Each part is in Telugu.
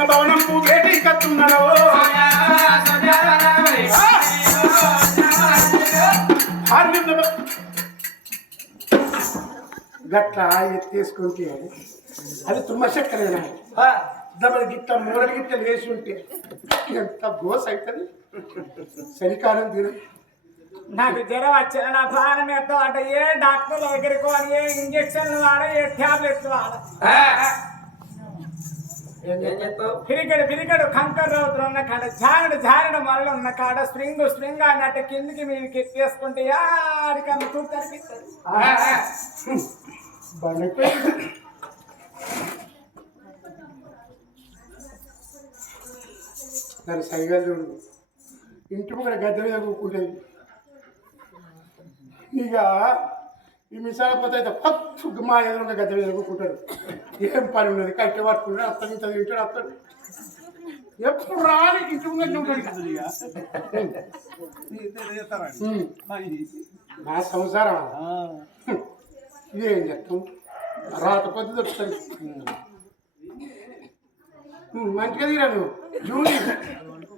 కట్టుకున్న భవనం భేటీ కట్టున్నాడు గట్ల ఎత్తేసుకుంటే అది తుమ్మ చక్కరేనా దబడి గిట్ట మూరడి గిట్ట వేసి ఉంటే ఎంత గోస్ అవుతుంది చలికాలం తిన నాకు జ్వరం వచ్చిన నా ప్రాణం ఎత్తో అంటే ఏ డాక్టర్ దగ్గరికి అని ఏ ఇంజక్షన్లు వాడ ఏ టాబ్లెట్స్ వాడ పిరికడు కంకర్ రౌతులు ఉన్న కాడ జారడు మళ్ళీ ఉన్న కాడ స్ప్రింగ్ అన్నట్టు కిందికి మీరు ఎత్తేసుకుంటే ఆడికన్నా చూడతారు దాని సైగా చూడు ఇంటి ముందు గద్ద మీద కూకుంటుంది ఇక ఈ మిసాల పోతే అయితే పత్తు మా ఎదురుగా గద్ద మీద కూకుంటాడు ఏం పని ఉన్నది కట్టి పట్టుకుంటాడు అత్తని ఇంత తింటాడు అత్తడు ఎప్పుడు రాని ఇంటి ముందు ఉంటాడు నా సంసారం ఇదేం చెప్తాం రాత కొద్ది దొరుకుతుంది మంచిగా తీరా నువ్వు జూని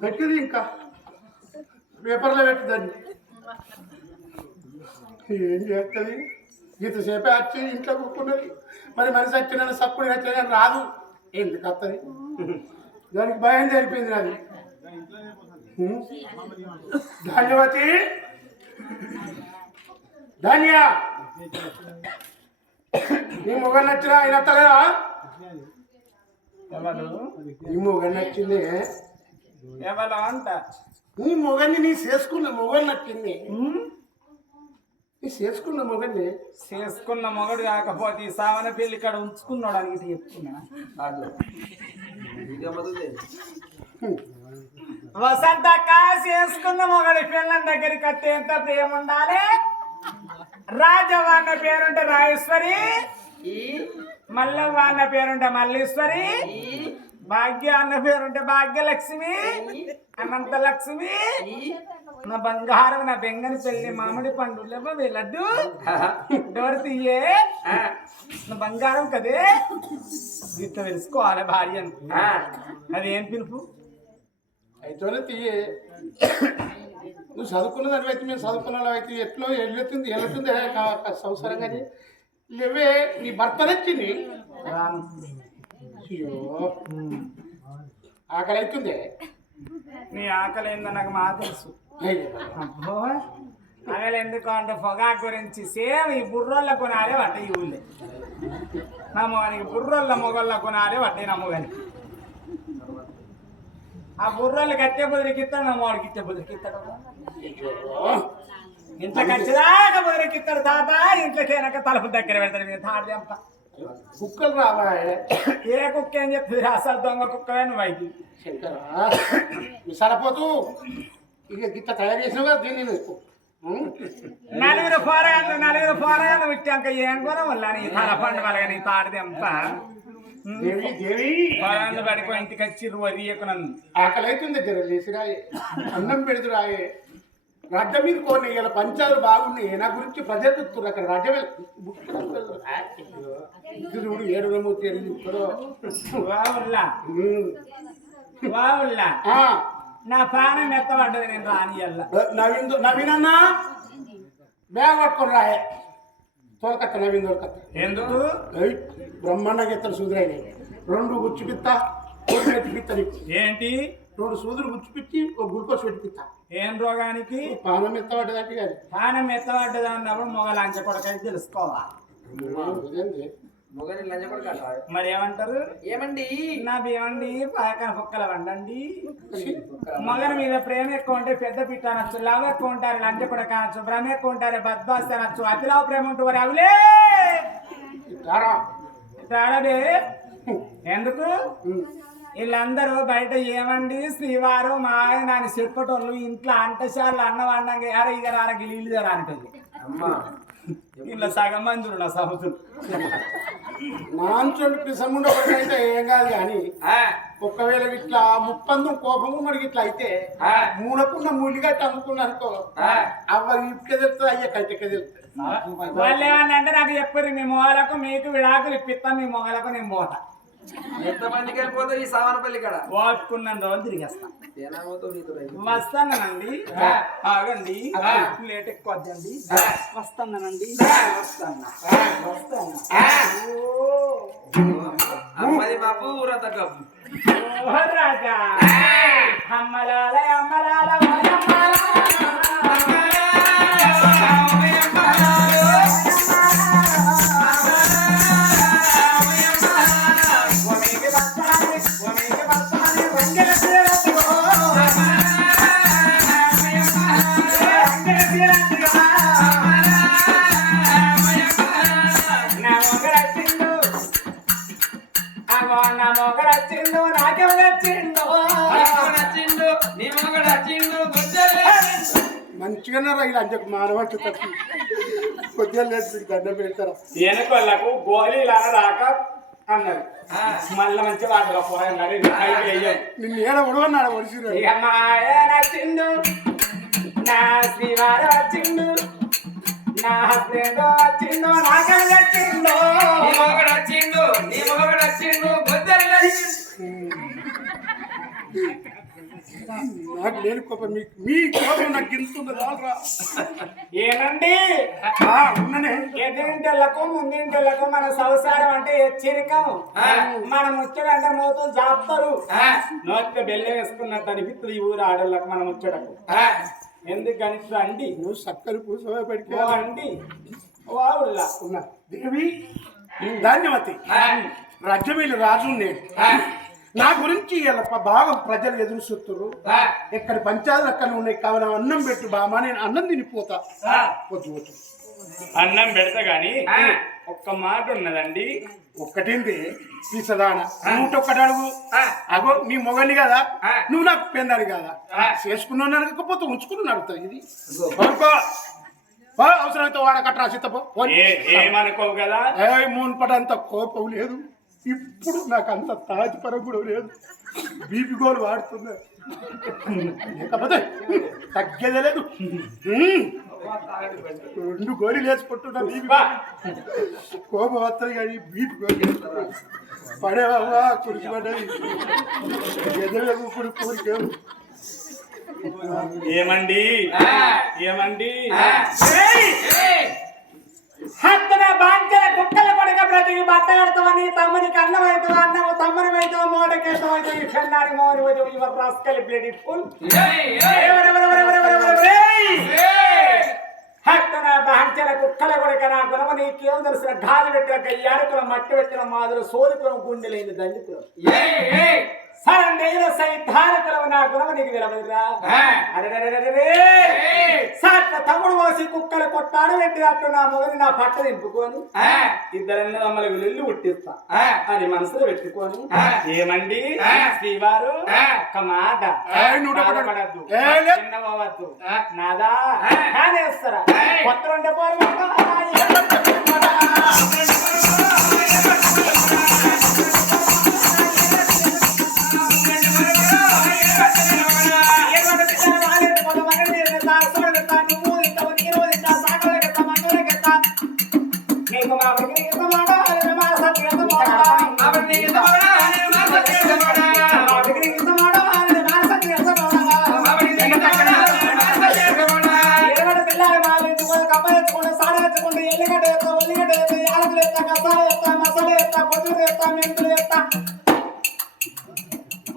గట్టిది ఇంకా పేపర్లో పెట్టుదండి ఏం చేస్తుంది ఇంతసేపే వచ్చి ఇంట్లో కూర్చున్నది మరి మనిషి వచ్చిన సప్పుడు వచ్చిన రాదు ఎందుకు వస్తుంది దానికి భయం జరిపింది నాది ధాన్యవతి ధాన్య నీ మొగలు నచ్చిన ఆయన వస్తలేదా నీ మొగలు నచ్చింది అంట నీ మొగల్ని నీ చేసుకున్న మొగలు నచ్చింది నీ చేసుకున్న మొగల్ని చేసుకున్న మొగడు కాకపోతే ఈ సావన పెళ్లి ఇక్కడ ఉంచుకున్నాడు అని చెప్తున్నా వసంతక్క చేసుకున్న మొగడి పిల్లల దగ్గరికి వస్తే ఎంత ప్రేమ ఉండాలి రాజవ్వ అన్న పేరుంటే రాజేశ్వరి మల్లవ్వ అన్న పేరుంటే మల్లీశ్వరి భాగ్య అన్న పేరుంటే భాగ్యలక్ష్మి అనంత లక్ష్మి నా బంగారం నా బెంగని పెళ్లి మామిడి పండు లడ్డు డోర్ తీయే నా బంగారం కదే ఇట్లా తెలుసుకోవాలి భార్య అదేం పిలుపు అయితేనే తీయే నువ్వు చదువుకున్న దాని అయితే మేము చదువుకున్న అయితే ఎట్లో వెళ్తుంది సంసారం కానీ లేవే నీ భర్త నచ్చింది అయ్యో ఆకలి అవుతుంది నీ ఆకలి ఏందో నాకు మా తెలుసు ఆకలి ఎందుకు అంటే పొగా గురించి సేమ్ ఈ బుర్రోళ్ళ కొనాలే పడ్డాయి ఈ ఊళ్ళో నా మొగానికి బుర్రోళ్ళ మొగళ్ళ కొనాలే పడ్డాయి నా మొగానికి ఆ బుర్రోళ్ళు కట్టే బుదిరికిస్తాడు నా మొగాడికి ఇచ్చే బుదిరికిస్తాడు ఇంట్లో ఖచ్చితంగా బుదిరికిస్తాడు తాత ఇంట్లోకి వెనక తలుపు దగ్గర పెడతాడు మీరు తాడు అంతా కుక్కలు రావా ఏ కుక్క ఏం చెప్తుంది అసలు దొంగ కుక్కవే నువ్వు అయితే సరిపోతూ ఇక గిట్ట తయారు చేసినావు కదా దీన్ని నలుగురు పోరాయాలు విట్టాక ఏం కూడా వల్ల నీ తలపండు వాళ్ళగా నీ తాడిది అంతా పొలాన్ని పడిపో ఇంటికి వచ్చి వరియకు నన్ను ఆకలి అవుతుంది జర లేచిరాయే అన్నం పెడుతురాయే రడ్డ మీద కొన్ని ఇలా పంచాలు బాగున్నాయి నా గురించి ప్రజలు చెప్తున్నారు అక్కడ రడ్డ చూడు 7 వావుల్లా నా ప్రాణం మెత్తబడ్డది నేను రానియల్లా నవీనన్నా బ్యాగ్ పట్టుకొని రాయే తోలకత్త నవీన్ తోలకత్త ఎందుకు బ్రహ్మాండంగా ఎత్తాడు సూదురైన 2 గుచ్చిపిత్తా పెట్టిపిత్తా నీకు ఏంటి 2 సూదులు గుచ్చిపిచ్చి ఒక గ్లూకోజ్ పెట్టిపిత్తా ఏం రోగానికి పానం మెత్తబడ్డదంటే కాదు పానం మెత్తబడ్డది అన్నప్పుడు మొగ లంచ కొడకని తెలుసుకోవాలి మరి ఏమంటారు ఏమండి నా ఏమండి పాకన కుక్కల వండండి మగన మీద ప్రేమ ఎక్కువ ఉంటే పెద్ద పిట్ట అనొచ్చు లవ్ ఎక్కువ ఉంటారు లంచ కూడా కానొచ్చు భ్రమ ఎక్కువ ఉంటారు బద్బాస్ అనొచ్చు అతిరావు ప్రేమ ఉంటుంది అవులే తాడబే ఎందుకు వీళ్ళందరూ బయట ఏమండి శ్రీవారు మా ఆయన అని చెప్పటోళ్ళు ఇంట్లో అంటశాలు అన్నం వండంగా ఎర ఇగ రార గిలీలు రానిటది ఇలా సగం మందులు నా సముద్రం నాంచోటి పిసముండ అయితే ఏం కాదు కానీ ఒకవేళ ఇట్లా ముప్పందం కోపము మనకి ఇట్లా అయితే మూడకున్న ముళ్ళిగట్టి అమ్ముకున్నానుకో అవ్వ ఇటుకే తెలుస్తుంది అయ్యా కట్టెకే తెలుస్తుంది వాళ్ళు ఏమన్నా అంటే నాకు చెప్పారు మీ మొగలకు మీకు విడాకులు ఇప్పిస్తాం మీ మొగలకు నేను పోతా ఎంతమందికి వెళ్ళిపోతావు ఈ సామానపల్లి కాడ వాడుకున్న రోజు తిరిగేస్తా ఏనామవుతావు నీతో వస్తానండి ఆగండి లేట్ ఎక్కువ వద్దండి వస్తానండి అమ్మది బాబు ఊరంతా కప్పు రాజా అమ్మలాల అమ్మలాల మొగడచ్చిండు నాకే నచ్చిండు నచ్చిండు నీ మొగడు నచ్చిండు మంచిగానే రా ఇలా అంచెకు మానవచ్చు తప్పి కొద్దిగా లేదు మీకు దండం పెడతారా వెనకొల్లకు గోళీలు రాక అన్నారు మళ్ళీ మంచి వాటిలో పోరాడు నిన్ను ఏడ ఉడవన్నాడు వడిసిరు ఇక మాయ నచ్చిండు నా శ్రీవారు వచ్చిండు నా హస్బెండ్ వచ్చిండు నాకే నచ్చిండు నీ మొగడు నచ్చిండు నీ మొగడు నచ్చిండు గొద్దలు నాకు లేని కోపం మీ కోపం నాకు గింతున్నది రాదురా ఏనండి ఉన్ననే ఎదురింటెళ్ళకు ముందింటెళ్ళకు మన సంసారం అంటే హెచ్చరికం మన ముచ్చడంటే మోతులు జాపుతారు నోటితో బెల్లం వేసుకున్నట్టు అనిపిస్తుంది ఈ ఊరు ఆడళ్ళకు మన ముచ్చటకు ఎందుకు గణిత అండి నువ్వు చక్కని పూసవే పెడితే అండి వావుల్లా ఉన్నా దేవి ధాన్యవతి రజమీలు రాజు నేను నా గురించి ఇలా బాగా ప్రజలు ఎదురు చూస్తున్నారు ఎక్కడ పంచాలు అక్కడ ఉన్నాయి కావున అన్నం పెట్టు బామా నేను అన్నం తినిపోతా వద్దు వద్దు అన్నం పెడతా గాని ఒక్క మాట ఉన్నదండి ఒక్కటింది తీసదాన 101 అడుగు అగో నీ మొగని కదా నువ్వు నాకు పెందాని కదా చేసుకున్నాను అనకపోతే ఉంచుకుని అడుగుతావు ఇది అవసరమైతే వాడ కట్టరా చిత్తపో ఏమనుకోవు కదా మూన్పటంత కోపం లేదు ఇప్పుడు నాకు అంత తాజిపరం కూడా లేదు బీపీ గోలు వాడుతున్నా లేకపోతే తగ్గేదే లేదు 2 గోళీలు వేసుకుంటున్నా బీపీ కోపం వస్తుంది కానీ బీపీ గోళీ పడేవా కుడికి పడ్డది ఎదవే ఇప్పుడు కూరికేవు ఏమండి ఏమండి హత్తన బాంచల కుక్కల పడక బ్రతికి బట్ట కడతామని తమ్మునికి అన్నం అవుతావు అన్నం తమ్ముని అవుతావు మోడకేస్తావు అవుతావు ఈ చెన్నానికి మోని అవుతావు యువర్ రాస్కల్ బ్లడీ ఫుల్ హత్తన బాంచల కుక్కల కొడక నా గుణమ నీకేం తెలిసిన గాలి పెట్టిన ఏడుకుల మట్టి పెట్టిన మాదిరి సోదుకులం గుండెలైంది దండుకులం సరండేల సైతానకులం నా గుణమ నీకు తెలవదురా సాట్ల తమ్ముడు మోసి కుక్కలు కొట్టాడు పెట్టినట్టు నా మొగని నా పట్ట దింపుకొని ఇద్దరన్న మమ్మల్ని వెళ్ళి పుట్టిస్తా అని మనసులో పెట్టుకొని ఏమండి శ్రీవారు ఒక మాట బాధపడద్దు చిన్నవద్దు నాదా కానేస్తారా కొత్త ఉండే పోరు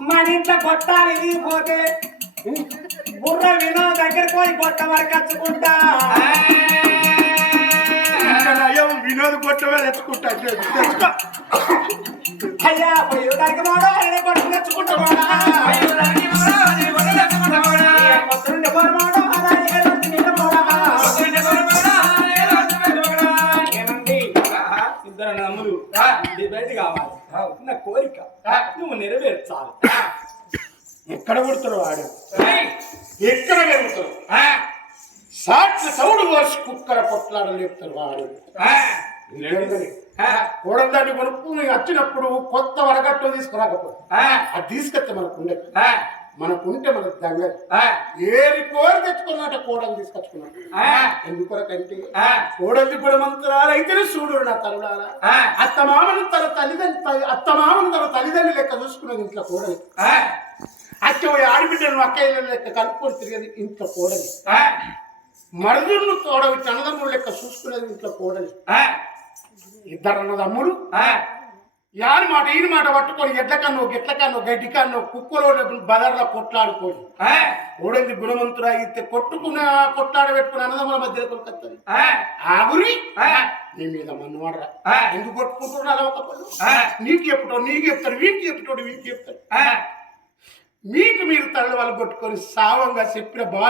మన ఇంట్లో కొట్టాలి పోతే బుర్ర వినో దగ్గర పోయి కొట్ట వరకచ్చుకుంటా వినోద్ కొట్టమే తెచ్చుకుంటా అయ్యా పోయి దానికి మోడో అనే కొట్టు తెచ్చుకుంటా ఇద్దరు నమ్ములు బయట కావాలి నా కోరిక నువ్వు నెరవేర్చాలి ఎక్కడ కొడుతారు వాడు ఎక్కడ పెరుగుతారు సాక్షి సౌడు పోసి కుక్కల పొట్లాడ లేపుతారు వాడు కూడదాన్ని కొనుక్కు వచ్చినప్పుడు కొత్త వరగట్టు తీసుకురాకపోతే అది తీసుకొస్తే మనకు ఉండదు మనకుంటే మనకు దంగది ఏరి కోరి తెచ్చుకున్నట్టు కోడలు తీసుకొచ్చుకున్నాడు ఎందుకొరకంటే కోడలి గుణమంతురాలు అయితేనే చూడు నా తరుడారా అత్తమామను తన తల్లిదండ్రులు లెక్క చూసుకున్నది ఇంట్లో కోడలి అచ్చ ఆడిబిడ్డను అక్కయ్య లెక్క కలుపుకొని తిరిగేది ఇంట్లో కోడలి మరుదులను తోడవి అన్నదమ్ముడు లెక్క చూసుకునేది ఇంట్లో కోడలి ఇద్దరు అన్నదమ్ములు యాని మాట ఈని మాట పట్టుకొని ఎడ్లకన్నో గిట్లకన్నో గడ్డికన్నో కుక్కలో బదర్లో కొట్లాడుకోని ఓడింది గుణవంతుడు అయితే కొట్లాడ పెట్టుకుని అన్నదమ్ముల మధ్యలో కొనుకొస్తుంది ఆ గురి నీ మీద మన్నువాడరా ఎందుకు కొట్టుకుంటున్నా ఒక పళ్ళు నీకు చెప్పుటో నీకు చెప్తాడు వీనికి చెప్పుటోడు వీనికి చెప్తాడు మీకు మీరు తల్లి వాళ్ళు కొట్టుకొని సావంగా చెప్పిన